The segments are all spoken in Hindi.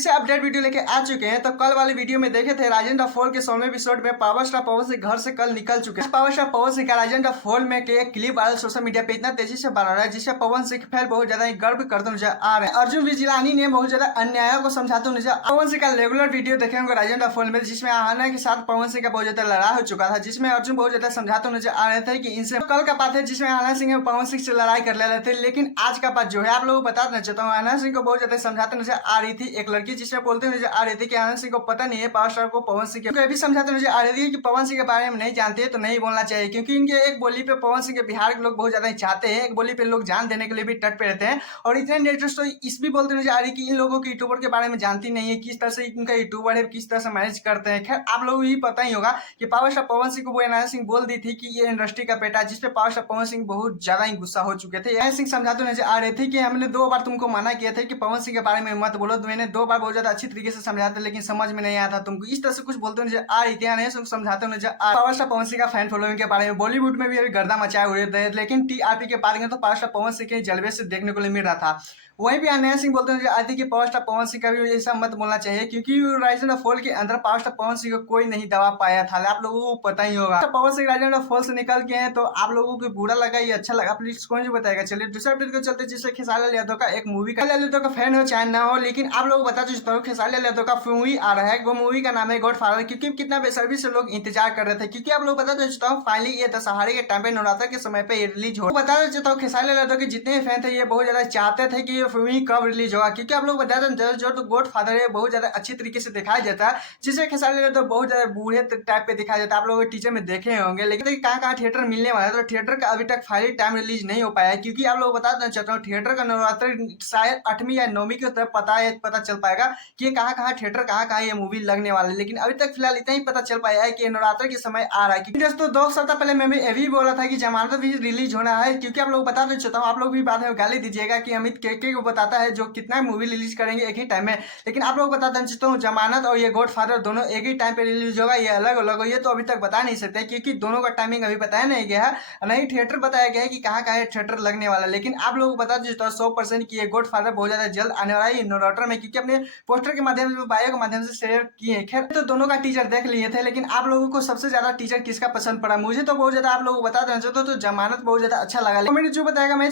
से अपडेट वीडियो लेके आ चुके हैं। तो कल वाली वीडियो में देखे थे राजेंद्र फॉल के 16वें एपिसोड में पावर स्टार पवन सिंह घर से कल निकल चुके हैं। पावर स्टार पवन सिंह का राजेंद्र फॉल में के एक क्लिप वायरल सोशल मीडिया पे इतना तेजी से बढ़ रहा है जिससे पवन सिंह फैन बहुत ज्यादा गर्व करते नजर आ रहे हैं। अर्जुन विजिलानी ने बहुत ज्यादा अन्याय को समझाते नजर पवन सिंह का रेगुलर वीडियो देखे होंगे राजेंद्र फॉल में, जिसमें आहाना के साथ पवन सिंह का बहुत ज्यादा लड़ाई हो चुका था, जिसमें अर्जुन बहुत ज्यादा समझाते नजर आ रहे थे कि इनसे कल का बात है जिसमें आहाना सिंह पवन सिंह से लड़ाई कर ले रहे थे। लेकिन आज का बात जो है आप लोगों को बता देना चाहता हूँ, आहाना सिंह को बहुत ज्यादा समझाते नजर आ रही थी एक लड़की, जिसमें बोलते नजर आ रही थी कि आनंद सिंह को पता नहीं है पावर स्टार को पवन सिंह को भी समझाते नजर आ रही थी कि पवन सिंह के बारे में नहीं जानते तो नहीं बोलना चाहिए, क्योंकि इनके एक बोली पे पवन सिंह के बिहार के लोग बहुत ज्यादा चाहते हैं, एक बोली पे लोग जान देने के लिए भी तट पे रहते हैं। और इतने नेटर्स तो इस भी बोलते नजर आ रही कि इन लोगों के यूट्यूबर के बारे में जानती नहीं है, किस तरह से इनका यूट्यूबर है, किस तरह से मैनेज करते हैं। खैर आप लोगों को भी पता ही होगा कि पावर स्टार पवन सिंह को वो आनंद सिंह बोल दी थी कि ये इंडस्ट्री का बेटा, जिसपे पावर स्टार पवन सिंह बहुत ज्यादा ही गुस्सा हो चुके थे। आनंद सिंह समझाते नजर आ रहे थे कि हमने 2 बार तुमको मना किया था कि पवन सिंह के बारे में मत बोलो, मैंने 2 बार बहुत ज्यादा अच्छी तरीके से समझाते लेकिन समझ में नहीं आता तुमको, इस तरह से कुछ बोलते नजर आ रही थी। नहीं समझाते नजर आ पावर स्टार पवन सिंह का फैन फॉलोइंग के बारे में बॉलीवुड में भी अभी गर्दा मचाए हुए थे, लेकिन टीआरपी के बारे में तो पावर स्टार पवन सिंह के जलवे से देखने को मिल रहा था। वहीं भी अनया सिंह बोलते नजर आती कि पावर स्टार पवन सिंह का भी ऐसा मत बोलना चाहिए, क्योंकि राजेंद्र फॉल के अंदर पावर स्टार पवन सिंह को कोई नहीं दबा पाया था, आप लोगों को पता ही होगा। पवन सिंह राजेंद्र फॉल से निकल के हैं तो आप लोगों को बुरा लगा या अच्छा लगा प्लीज कौन से बताएगा। चलिए दूसरा अपडेट को चलते, जिससे खेसारी यादव का एक मूवी का यादव का फैन हो चाहे ना हो, लेकिन आप लोग बता दो खेसारी यादव का मूवी आ रहा है, वो मूवी का नाम है गॉडफादर, क्योंकि कितना बेसब्री से लोग इंतजार कर रहे थे, क्योंकि आप लोग बता दो फाइनली ये दशहरे के टाइम पे नवरात्र के समय पे रिलीज हो। बता दो खेसारी यादव के जितने फैन थे ये बहुत ज्यादा चाहते थे कि ये फिल्म कब रिलीज होगा, क्योंकि आप लोग बता दें जो तो गॉड फादर है बहुत ज्यादा अच्छी तरीके से दिखाया जाता है, जिसे खेसारी यादव बहुत ज्यादा बूढ़े टाइप पे दिखाया जाता है। आप लोग टीचर में देखे होंगे, लेकिन कहाँ थिएटर मिलने वाला है, तो थिएटर का अभी तक फाइनली टाइम रिलीज नहीं हो पाया है, क्योंकि आप लोग बता देना चाहता हूँ थिएटर का नवरात्र शायद 8वीं या 9वीं की तरफ पता चल पाएगा कि कहाँ थिएटर कहाँ ये मूवी लगने वाला है। लेकिन अभी तक फिलहाल इतना ही पता चल पाया है कि नवरात्र के समय आ रहा है, क्योंकि दोस्तों 2 सप्ताह पहले मैं भी ये बोला था कि जमानत भी रिलीज होना है, क्योंकि आप लोग बता देना चाहता हूँ, आप लोग भी बाद में गाली दीजिएगा कि अमित के को बताता है जो कितना मूवी रिलीज करेंगे एक ही टाइम में, लेकिन आप लोग बता देना चाहता हूँ जमानत और ये गॉडफादर दोनों एक ही टाइम पे रिलीज होगा, ये अलग अलग हो, ये तो अभी तक बता नहीं सकते, क्योंकि दोनों का टाइमिंग अभी बताया नहीं गया है, नहीं थिएटर बताया गया है कि कहाँ थिएटर लगने वाला है। लेकिन आप लोग बता दीजिए 100% कि ये गॉडफादर बहुत ज्यादा जल्द आने वाला है नवरात्र में, क्योंकि अपने पोस्टर के माध्यम से बायो के माध्यम से शेयर किए हैं। खैर तो दोनों का टीजर देख लिए थे, लेकिन आप लोगों को सबसे ज्यादा टीजर किसका पसंद पड़ा? मुझे तो बहुत ज्यादा आप लोग बता देना चाहते हो तो जमानत बहुत ज्यादा अच्छा लगा, कमेंट जो बताएगा मैं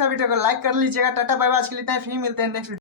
वीडियो को लाइक कर लीजिएगा। टाटा बाय बाय, आज के लिए फिर मिलते हैं नेक्स्ट